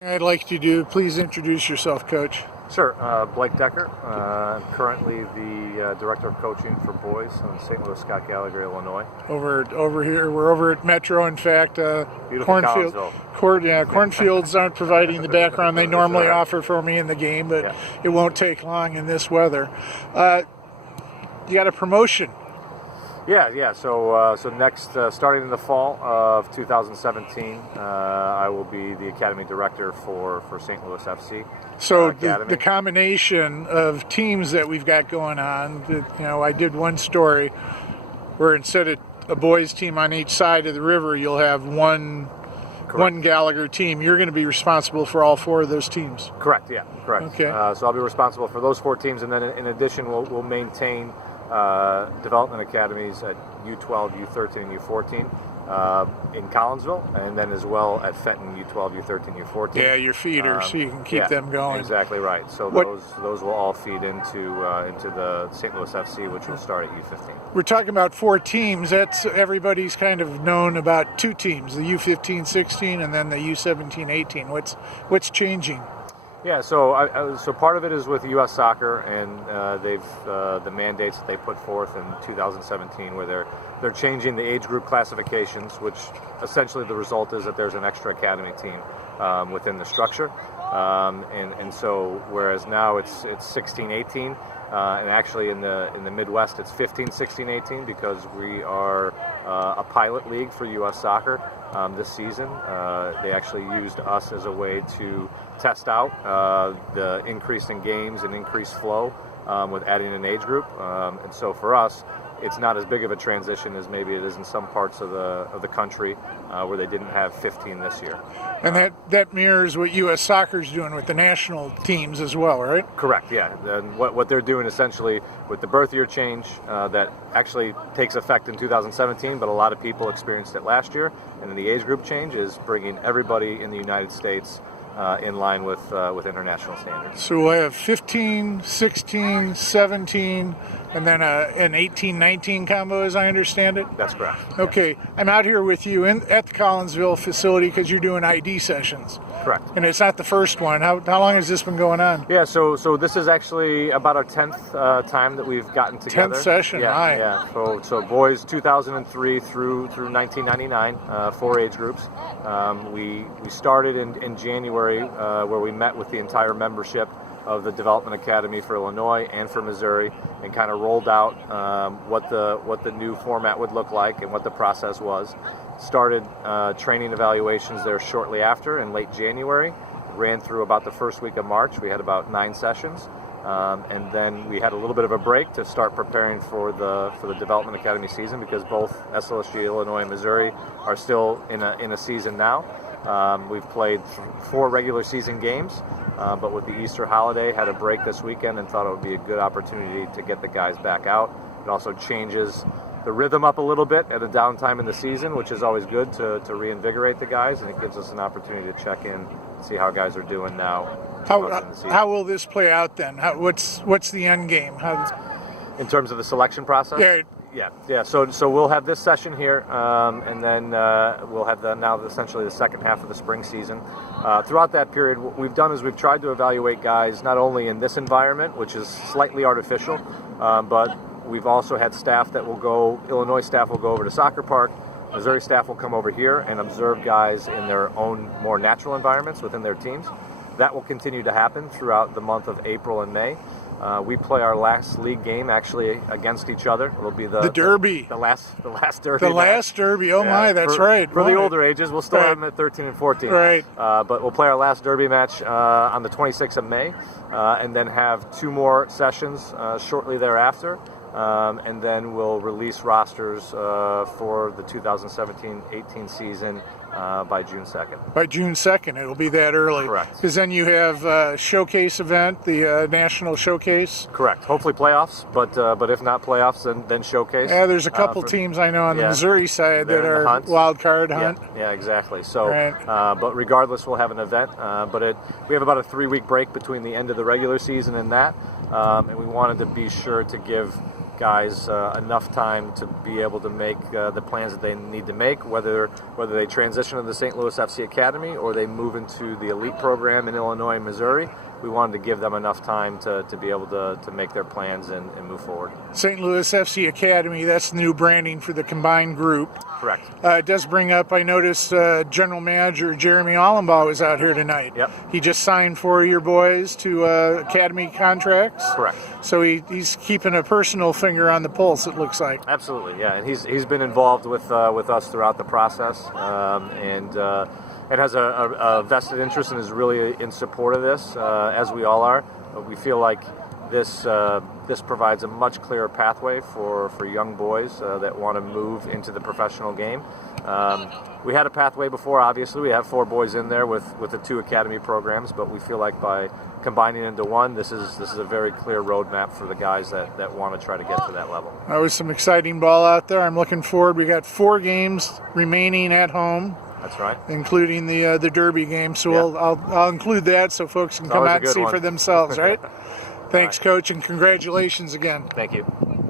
I'd like you to please introduce yourself, Coach. Sure. Blake Decker. I'm currently the Director of Coaching for boys in St. Louis, Scott Gallagher, Illinois. Over here, we're over at Metro. In fact, cornfields aren't providing the background they normally offer for me in the game, but it won't take long in this weather. You got a promotion. Yeah. So next, starting in the fall of 2017, I will be the Academy Director for St. Louis FC. So the combination of teams that we've got going on, I did one story where instead of a boys team on each side of the river, you'll have one Gallagher team. You're going to be responsible for all four of those teams. Correct. Yeah. Correct. Okay. So I'll be responsible for those four teams, and then in addition, we'll maintain development academies at U12, U13, and U14 in Collinsville, and then as well at Fenton, U12, U13, U14. Yeah, your feeders, so you can keep them going. Exactly right. So those will all feed into the St. Louis FC, which will start at U15. We're talking about four teams. That's everybody's kind of known about two teams: the U15, 16, and then the U17, 18. What's changing? Yeah, so part of it is with U.S. Soccer, and they've the mandates that they put forth in 2017, where they're changing the age group classifications, which essentially the result is that there's an extra academy team within the structure, and so whereas now it's 16, 18, and actually in the Midwest it's 15, 16, 18 because we are a pilot league for U.S. Soccer this season. They actually used us as a way to test out the increase in games and increased flow with adding an age group, and so for us, it's not as big of a transition as maybe it is in some parts of the country where they didn't have 15 this year. And that mirrors what U.S. Soccer's doing with the national teams as well, right? Correct, yeah. And what they're doing essentially with the birth year change that actually takes effect in 2017, but a lot of people experienced it last year, and then the age group change is bringing everybody in the United States in line with international standards. So we'll have 15, 16, 17, and then an 18-19 combo, as I understand it? That's correct. Okay. Yeah. I'm out here with you at the Collinsville facility because you're doing ID sessions. Correct. And it's not the first one. How long has this been going on? Yeah, so this is actually about our 10th time that we've gotten together. 10th session, yeah. So boys 2003 through 1999, four age groups. We started in January where we met with the entire membership of the Development Academy for Illinois and for Missouri, and kind of rolled out what the new format would look like and what the process was. Started training evaluations there shortly after in late January. Ran through about the first week of March. We had about 9 sessions, and then we had a little bit of a break to start preparing for the Development Academy season, because both SLSG, Illinois, and Missouri are still in a season now. We've played 4 regular season games, but with the Easter holiday, had a break this weekend and thought it would be a good opportunity to get the guys back out. It also changes the rhythm up a little bit at a downtime in the season, which is always good to reinvigorate the guys, and it gives us an opportunity to check in and see how guys are doing now. How will this play out then? What's the end game? In terms of the selection process? Yeah. So we'll have this session here, and then we'll have essentially the second half of the spring season. Throughout that period, what we've done is we've tried to evaluate guys not only in this environment, which is slightly artificial, but we've also had staff that will go. Illinois staff will go over to Soccer Park. Missouri staff will come over here and observe guys in their own more natural environments within their teams. That will continue to happen throughout the month of April and May. We play our last league game actually against each other. It'll be the Derby, the last Derby. The last Derby. Oh my, that's right. For the older ages, we'll still have them at 13 and 14. Right. But we'll play our last Derby match on the 26th of May, and then have 2 more sessions shortly thereafter. And then we'll release rosters for the 2017-18 season by June 2nd. By June 2nd, it'll be that early. Correct. Because then you have a showcase event, the national showcase. Correct. Hopefully playoffs, but if not playoffs, then showcase. Yeah, there's a couple teams I know on the Missouri side that are wild card hunt. Yeah, exactly. So, but regardless, we'll have an event. But we have about a 3-week break between the end of the regular season and that, and we wanted to be sure to give guys enough time to be able to make the plans that they need to make, whether they transition to the St. Louis FC Academy or they move into the elite program in Illinois and Missouri. We wanted to give them enough time to be able to make their plans and move forward. St. Louis FC Academy, that's the new branding for the combined group. Correct. It does bring up, I noticed General Manager Jeremy Allenbaugh was out here tonight. Yep. He just signed 4 of your boys to Academy contracts. Correct. So he's keeping a personal finger on the pulse, it looks like. Absolutely, yeah. And he's been involved with us throughout the process, and has a vested interest and is really in support of this, as we all are. But we feel like this provides a much clearer pathway for young boys that want to move into the professional game. We had a pathway before, obviously. We have 4 boys in there with the 2 academy programs, but we feel like by combining into one, this is a very clear roadmap for the guys that want to try to get to that level. That was some exciting ball out there. I'm looking forward. We got 4 games remaining at home. That's right. Including the Derby game. So Yeah. I'll include that so folks can come out and see one. for themselves, right? Thanks, Coach, and congratulations again. Thank you.